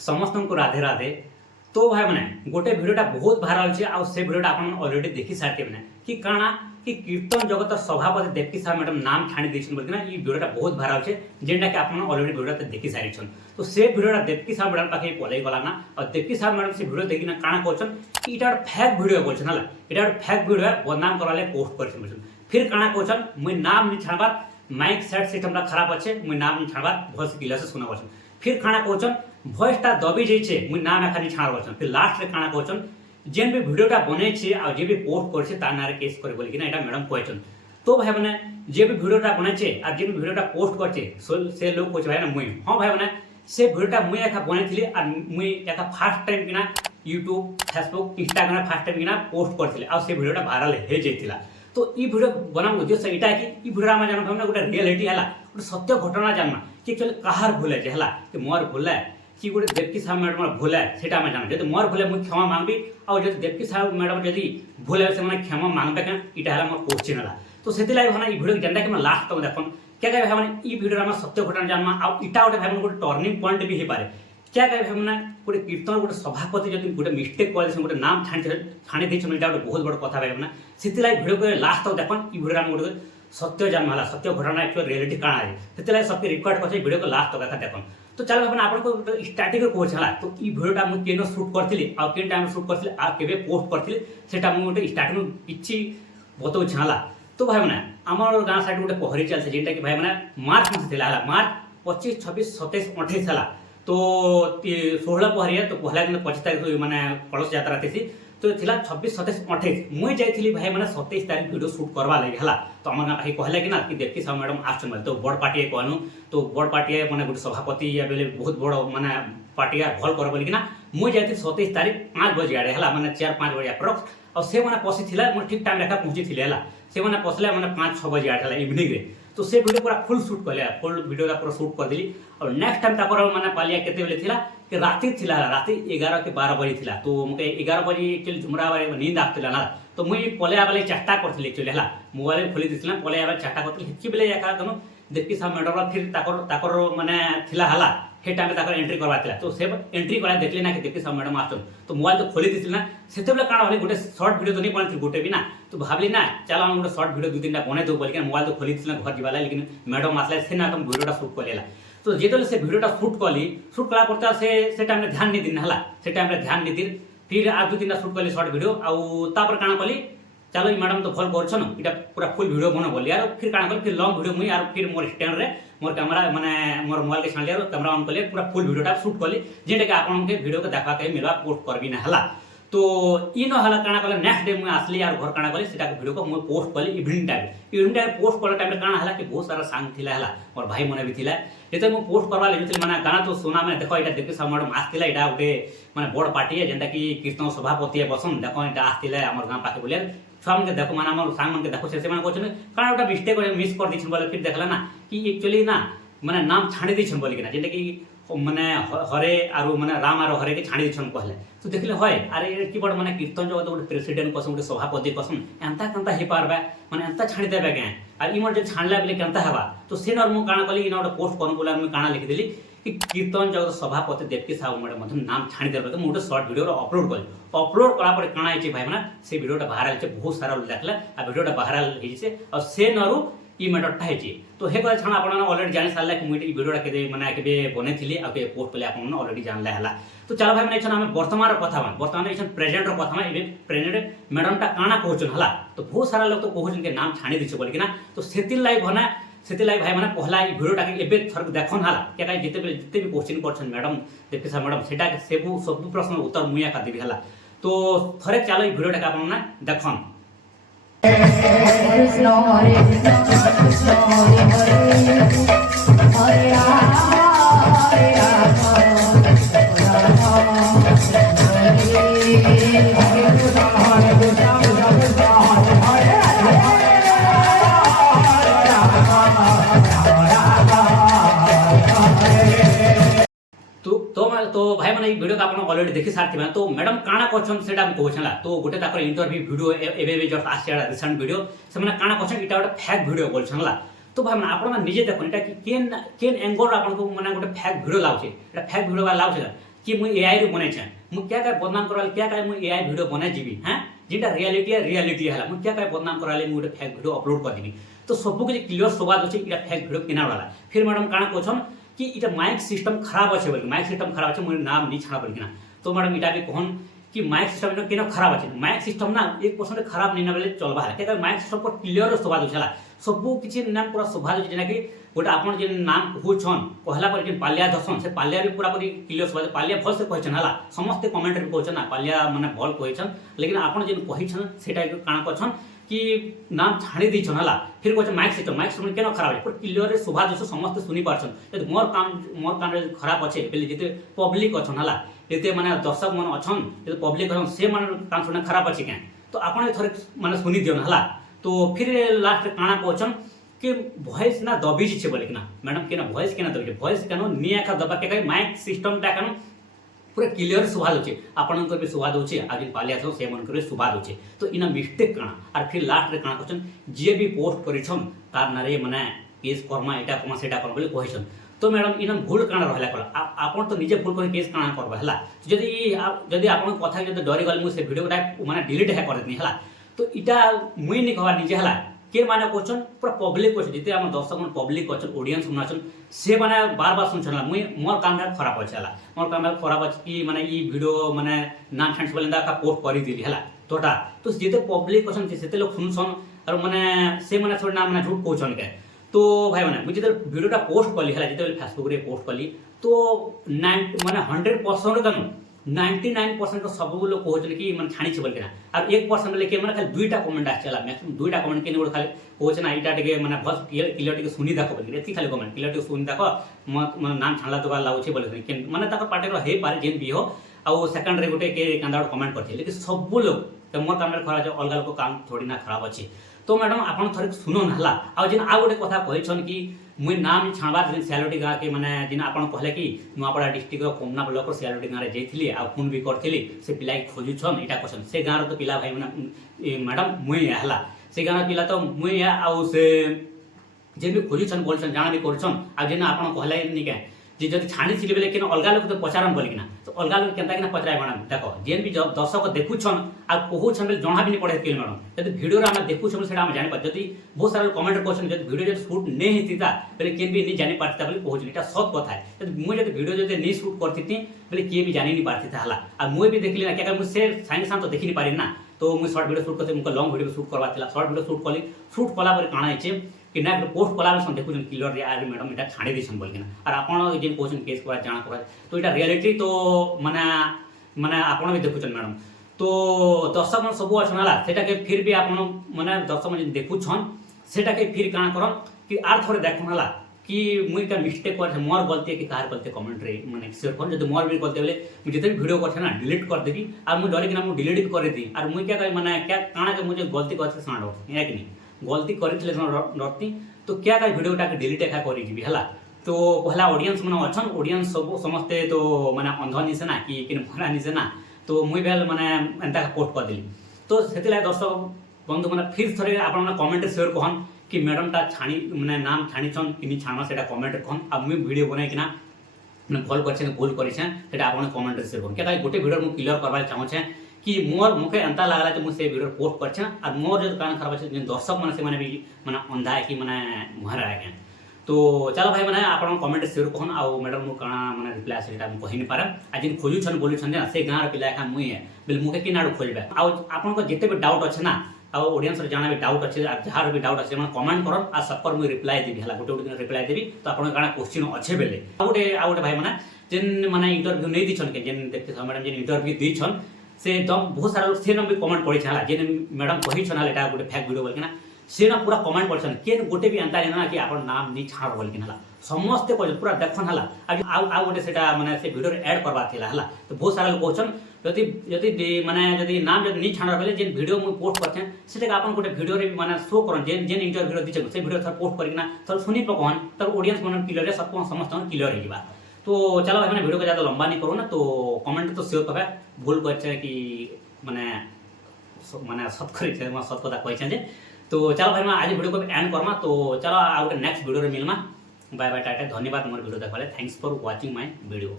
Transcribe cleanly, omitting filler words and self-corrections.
समस्त को राधे राधे। तो भाई मैंने गोटे भिडटा बहुत भाइराल छे आ से भिडटा आपन ऑलरेडी देखि सारते मैंने कि काना कि कीर्तन जगत सभापति देवकी साहब मैडम नाम ठाणी देछन बोलकिना ई भिडटा बहुत भाइराल छे जेंटा कि आपन ऑलरेडी भिडटा देखि सारिछन। तो से भिडटा देवकी साहब मैडम पाखे पलै गला ना और देवकी साहब मैडम से भिडियो देखिना काना कहछन कि इटा फेक भिडियो बोलछन हला इटा फेक भिडियो बदनाम कराले पोस्ट करछन बोलछन। फिर काना कहछन मुई नाम नि छाड़बार माइक सेट सिस्टमटा खराब अच्छे मुई नाम नि छाड़बार भलसे क्लियर से सुना बोलछन। फिर काना कहछन भॉइसटा दबी जाइछे मुई नाम एखा नि छाड़ बोलछन। फिर लास्ट रे काना कहछन जेन भी भिडियोटा बनेछे आ जे भी पोस्ट करछे तार नारे केस करे बोली किना एटा मैडम कहछन। तो भाई माने जे भी भिडियोटा बनेछे आ जे भी भिडियोटा पोस्ट करछे से लोग कहछे भाई ना मुई हां भाई माने से भिडियोटा मुई एखा बनेथिले आ मुई एखा फर्स्ट टाइम किना YouTube Facebook Instagram first time किना पोस्ट करथिले आ से भिडियोटा वायरल हे जैतिला। तो ई भिडियो बनाम उद्देश्य एटा कि ई भिडियो में जान हमने गोटे रियलिटी हला गोटे सत्य घटना जानना कि एक्चुअली कहार भूल है हला कि मोर भूल है कि गोटे देवकी साहब मैडम भूल है सेटा मैं जाना जदि मोर भूल है मुझे क्षमा मांगबी और जदि देवकी साहब मैडम जदि भूल है से माने क्षमा मांगबे केन इटा हला मोर क्वेश्चन हला। तो सेति लाइ भाना ई भिडियो जेंटा कि मैं लास्ट तक देखन क्या कहे भाई माने ई भिडियो में सत्य घटना जानना आ इटा गोटे भाई माने गोटे टर्निंग पॉइंट भी हे पारे क्या कहे भाई माने गोटे कीर्तन गोटे सभापति जदि गोटे मिस्टेक कर गोटे नाम छाणी देछन इटा गोटे बहुत बड़ कथा भाई माने सेति लाइ भिडियो को लास्ट तक देखन ई भिडियो में गोटे सत्य जानना हला सत्य घटना एक्चुअल रियलिटी काना है सेति लाइ सब रिकॉर्ड करछे भिडियो को लास्ट तक देखन। तो चलो भाई आपन को स्टार्टिंग कोच हला तो ई भिडियोटा मु केनो शूट करथिली आ केन टाइम शूट करथिली आ केबे पोस्ट करथिली सेटा मु गोटे स्टार्टिंग किछि बतो छाला। तो भाई माने हमर गां साइड गोटे पोखरी चलছে जेटा कि भाई माने मार्च में थिला हला मार्च 25 26 27 28 हला। तो 16 पोखरिया तो पहला दिन 25 तारिख माने कलश यात्रा थी तो थिला 26 27 28 मुई जाइथिली भाई माने 27 तारिख वीडियो शूट करवा लागि हला। तो हमर भाई कहले कि ना कि देवकी साहब मैडम आछन बोले तो बड़ पार्टी कहनु तो बड़ पार्टी माने गोटे सभापति या बेले बहुत बड़ माने पार्टी भल कर बोली कि ना मुई जाइथि 27 तारिख 5 बजे आडे हला माने 4 5 बजे अप्रॉक्स और से माने पसी थिला मोर ठीक टाइम रेखा पहुंची थिले हला से माने पसले माने 5 6 बजे आडे हला इवनिंग रे। तो से वीडियो पूरा फुल शूट करले फुल वीडियो का पूरा शूट कर दिली और नेक्स्ट टाइम तापर माने पालिया केते बेले थिला कि राती थिला राती 11 के 12 बजे थिला। तो मके 11 बजे एक्चुअली झुमरा बारे नींद आतिला ना तो मुई पलेया वाले चेष्टा करथिले एक्चुअली हला मोबाइल खोली दिसला पलेया वाले चेष्टा करथिले हिचकी बेले एका कनो देवकी साहब मैडम फिर ताकर माने थिला हला हे टाइम ताकर एंट्री करवा थिला। तो से एंट्री करा देखले ना कि देवकी साहब मैडम आछन तो मोबाइल तो खोली दिसला ना सेते बेले काना होले गोटे शॉर्ट वीडियो तो नहीं बनथि गोटे भी ना तो भाबली ना चला हम गोटे शॉर्ट वीडियो 2-3टा बने दो बोल के मोबाइल तो खोली दिसला घर जीवाला लेकिन मैडम आसला से ना तुम वीडियोटा शूट करलेला। तो जेतले से वीडियोटा शूट कला पड़ता से टाइम रे ध्यान नहीं दिन हला से टाइम रे ध्यान नहीं दिन फिर आ 2-3टा शूट कली शॉर्ट वीडियो आउ तापर काना कली चलो मैडम तो भल करछन इटा पूरा फुल वीडियो बनो बोली यार फिर काना कली फिर लॉन्ग वीडियो मुई यार फिर मोर स्टैंड रे मोर कैमरा माने मोर मोबाइल के छानले कैमरा ऑन कले पूरा फुल वीडियोटा शूट कली जेटा के आपन के वीडियो के देखा के मिलवा पोस्ट करबी ना हला। तो इनो हला काना कले नेक्स्ट डे मुई आसली यार घर काना कले सेटा के वीडियो को मुई पोस्ट कली इवनिंग टाइम पोस्ट करला टाइम काना हला कि बहुत सारा सांग थिला हला मोर भाई मने भी थिला जेते मु पोस्ट करवा लेथिल माने गाना तो सुना में देखो एटा देवकी साहब मैडम आस्तिला एटा उठे माने बड़ पार्टी है जेंटा कि कीर्तन सभापति बसन देखो एटा आस्तिला हमर गां पाके बोले छुआ मन के देखो माने हमर सांग मन के देखो से माने कहछन काना ओटा मिस्टेक मिस कर दिछन बोले फिर देखला ना कि एक्चुअली ना माने नाम छाणी दिछन बोली कि ना जेंटा कि माने हरे आरो माने राम आरो हरे के छाणी दिछन कहले तो देखले होय अरे की बड़ माने कीर्तन जगत गोटे प्रेसिडेंट कसम गोटे सभापति कसम एंता कंता हे पारबा माने एंता छाणी देबे के आ इमर जे छाणला बेले केंता हेबा। तो से नर मु काना कली इना गोटे पोस्ट करन बोला मु काना लिखि देली कि कीर्तन जगत सभापति देवकी साहब मैडम मधुन नाम छाणी देबे तो मु गोटे शॉर्ट वीडियो अपलोड कला पर काना आइचे भाई माने से वीडियोटा वायरल छे बहुत सारा लोग देखला आ वीडियोटा वायरल हिजे और से नरु ई मैटरटा है तो हे कथा छाना आपन ऑलरेडी जानि सारला कि मुई वीडियोटा के माने केबे बने थिली आ के पोस्ट कले आपन ऑलरेडी जानला हला। तो चलो भाई माने छना हम वर्तमान कथा वर्तमान एछन प्रेजेंट रो कथा इबे प्रेजेंट मैडमटा काना कहछन हला तो बहुत सारा लोग तो कहछन के नाम छाणी दिछ बोल कि ना तो सेति लाइव होना सेति लाइव भाई माने पहला ई वीडियोटा के एबे थर देखन हला के काई जिते भी क्वेश्चन करछन मैडम देवकी साहब मैडम सेटा सेबु सब प्रश्न उत्तर मुया का देबी हला। तो थरे चलो ई वीडियोटा के आपन ना देखन Krishna Hare Krishna Krishna Hare Hare Hare Rama Hare Rama Rama तो भाई माने वीडियो का आपन ऑलरेडी देखि सारथि तो मैडम काना कहछन सेटा हम कहछला तो गोटे ताकर इंटरव्यू वीडियो एबे जस्ट आछला रिसेंट वीडियो से माने काना कहछन इटा गोटे फेक वीडियो बोलछनला। तो भाई आपन निजे देखो एटा कि केन एंगल आपन को माने गोटे फेक वीडियो लाउछे एटा फेक वीडियो बा लाउछे कि मुझे एआई रे बने छे मु क्या काय बदनाम करवाल क्या काय मु एआई वीडियो बने जीवी हैं जेटा रियलिटी है मु क्या काय बदनाम करवाले मु गोटे फेक वीडियो अपलोड कर देबी तो सब कुछ क्लियर सवाल अछि इटा फेक वीडियो किना वाला फिर मैडम काना कहछन कि इटा माइक सिस्टम खराब अछि बोल माइक सिस्टम खराब अछि मोर नाम नी छाड़ा बोल किना तो मैडम इटा भी कहन कि माइक सिस्टम केना खराब अछि माइक सिस्टम ना 1% खराब नहीं ना बेले चलबा है क्या माइक सिस्टम पर क्लियर सवाल अछि सब किसी नाम पूरा सवाल अछि जेना कि गोटे आपन जे नाम कहउछन कहला पर जे पालिया दसन से पालिया भी पूरा पूरी क्लियर सवाल पालिया भल से कहछन हला समस्त कमेंट रे कहछन ना पालिया माने भल कहछन लेकिन आपन जे कहछन सेटा काना कहछन कि नाम छाड़ी दीछन हला फिर कहछन माइक सिस्टम केना खराब है पर क्लियर सभा जो समस्त सुनी पारछन यदि मोर काम रे खराब अछि बेले जेते पब्लिक अछन हला जेते माने दर्शक मन अछन जेते पब्लिक अछन से माने काम सुने खराब अछि के तो आपन थोड़े माने सुनी दियन हला तो फिर लास्ट काना कहछन कि वॉइस ना दबी छे बोले कि ना मैडम केना वॉइस केना दबी वॉइस केनो निया का दबा के माइक सिस्टम ता केनो पूरा क्लियर सुवाद होचे आपन को भी सुवाद होचे आज पालिया थो से मन करे सुवाद होचे तो इना मिस्टेक काना और फिर लास्ट रे काना क्वेश्चन जे भी पोस्ट करिछन तार नारे माने केस कर्मा एटा कमा सेटा कर बोले कहिछन तो मैडम इना भूल काना रहला कला आपन तो निजे भूल कर केस काना करबा हला जदी आपन कथा जदी डरी गल मु से वीडियो माने डिलीट है कर देनी हला तो इटा मुई नि कहबा निजे हला के माने क्वेश्चन पूरा पब्लिक क्वेश्चन जिते हम दर्शक मन पब्लिक क्वेश्चन ऑडियंस सुनाचन से माने बार सुनछला मुई मोर काम खराब होछला मोर काम खराब अछि कि माने ई वीडियो माने नाम छांस बोलेंदा का पोस्ट करी दिली हला तोटा तो जिते पब्लिक क्वेश्चन सेते लोग सुनछन और माने से माने थोड़ी ना माने झूठ कहछन के तो भाई माने मुझे जिते वीडियोटा पोस्ट कली हला जिते फेसबुक रे पोस्ट कली तो 90 माने 100% कनु 99% सब लोग कहछन कि मन छाणी छ बोलके अब 1% लेके मन खाली दुईटा कमेंट आछला मैक्सिमम दुईटा कमेंट के खाली कहछन एटा टिके माने बस क्लियर टिके सुनी देखो बोलके एती खाली कमेंट क्लियर टिके सुनी देखो मन नाम छाणला तो लागु छ बोलके के माने ताको पार्टी रो हे पारे जेन भी हो आ सेकंड रे गोटे के कांदा कमेंट करथे लेकिन सब लोग तो मोर काम खराब छ अलग को काम थोड़ी ना खराब अछि तो मैडम आपन थोड़े सुनो नहला आ जेन आ गोटे कथा कहछन कि मुई नाम छाणबार दिन सियालोटी गाँ के माने जिन आपन कहले कि नुआपड़ा डिस्ट्रिक्ट कोमना ब्लॉक रो सियालोटी गाँ रे जैथिली आ फोन भी करथिली से पिला खोजु छन एटा क्वेश्चन से गाँ रो तो पिला भाई माने मैडम मुई हला से गाँ पिला तो मुई आ से जे भी खोजु छन बोलछन जाना भी करछन आ जेन आपन कहले नि के जे जदि छाणी छिले बेले केन अलगा लोग तो पचारन बोल किना तो अलगा लोग केनता किना पचराय मैडम देखो जेन भी दर्शक देखु छन आ कहू छन बेले जणा भी नि पड़े के मैडम जदि वीडियो रे हम देखु छन सेटा हम जानि पा जदि बहुत सारा कमेंट क्वेश्चन जदि वीडियो जदि शूट नै हेतिता बेले केन भी नि जानि पारता बेले कहू एटा सत कथा है जदि मु जदि वीडियो जदि नै शूट करथिति बेले के भी जानि नि पारथिता हला आ मु भी देखली ना क्या मु से साइन सान तो देखि नि पारिन ना तो मु शॉर्ट वीडियो शूट करते मुको लॉन्ग वीडियो शूट करबा थिला शॉर्ट वीडियो शूट कला पर काना हिचे कि ना पोस्ट कला सन देखु जन क्लियर रे आर मैडम एटा छाडी दिसन बोल केना और आपन जे क्वेश्चन केस करा जाना करा तो एटा रियलिटी तो माने आपन भी देखु छन मैडम तो दर्शक मन सब अछन हला सेटा के फिर भी आपन माने दर्शक मन देखु छन सेटा के फिर काना करन कि आर थोड़े देखन हला कि मुई का मिस्टेक कर मोर गलती कि कार गलती कमेंट रे माने शेयर कर जदि मोर भी गलती बेले मु जते वीडियो करथे ना डिलीट कर देबी और मु डरे कि ना मु डिलीट भी कर दी और मुई क्या माने क्या काना के मुझे गलती करथे साड है कि नहीं गलती करथिले डरती तो क्या का वीडियो टाके डिलीट एका करी जीबी हला तो पहला ऑडियंस मन अछन ऑडियंस सब समस्त तो माने अंध निसे ना कि किन भरा निसे ना तो मुई बेल माने एंता पोस्ट कर देली तो सेतिला दर्शक बंधु माने फिर थरे आपन माने कमेंट शेयर कहन कि मैडम ता छाणी माने नाम छाणी छन कि छाणमा सेटा कमेंट कहन अब मुई वीडियो बनाई किना माने भल करछे भूल करछे सेटा आपन कमेंट शेयर कहन क्या गोटे वीडियो मु क्लियर करबा चाहू छे कि मोर मुखे एंता लागला कि मु से वीडियो पोस्ट करछे और मोर जो कान खराब छै दर्शक माने से माने भी माने अंधा है कि माने मुहरा है तो चलो भाई माने आपन कमेंट शेयर कहन आ मैडम मु काना माने रिप्लाई सेटा मु कहि नि पारे आज जिन खोजु छन बोलु छन ना से गां रे पिला का मुई है बिल मुखे कि नाडू खोजबे आ आपन को जेते भी डाउट अछि ना आ ऑडियंस रे जाना भी डाउट अछि जहार भी डाउट अछि माने कमेंट करन आ सब पर मु रिप्लाई देबी हला गोटे दिन रिप्लाई देबी तो आपन काना क्वेश्चन अछि बेले आ गोटे भाई माने जिन माने इंटरव्यू नै दी छन के जिन देखते मैडम जिन इंटरव्यू दी छन से एकदम बहुत सारा लोग से भी कमेंट पड़ी छला जे मैडम कही छना एटा गोटे फेक वीडियो बोल के ना से ना पूरा कमेंट पड़ी छन के गोटे भी अंता ना कि आपन नाम नी छाड़ बोल के हला समस्त को पूरा देखन हला आ गोटे सेटा माने से वीडियो रे ऐड करबा थिला हला तो बहुत सारा लोग कहछन यदि माने यदि नाम जदि नी छाड़ बेले जे वीडियो मु पोस्ट करथे सेटा आपन गोटे वीडियो रे माने शो करन जे इंटरव्यू दी से वीडियो थर पोस्ट करके ना थर सुनी पकवन तर ऑडियंस मन क्लियर रे सब समस्त क्लियर हे जीवा तो चलो भाई मैंने वीडियो को ज़्यादा लंबा नहीं करो ना तो कमेंट तो शेयर करबे भूल कर कि माने माने सत करी सत कथा कही तो चलो भाई मैं आज वीडियो को एंड करमा तो चलो आ नेक्स्ट वीडियो रे मिलमा बाय बाय टाटा धन्यवाद मोर वीडियो देखले thanks for watching my video.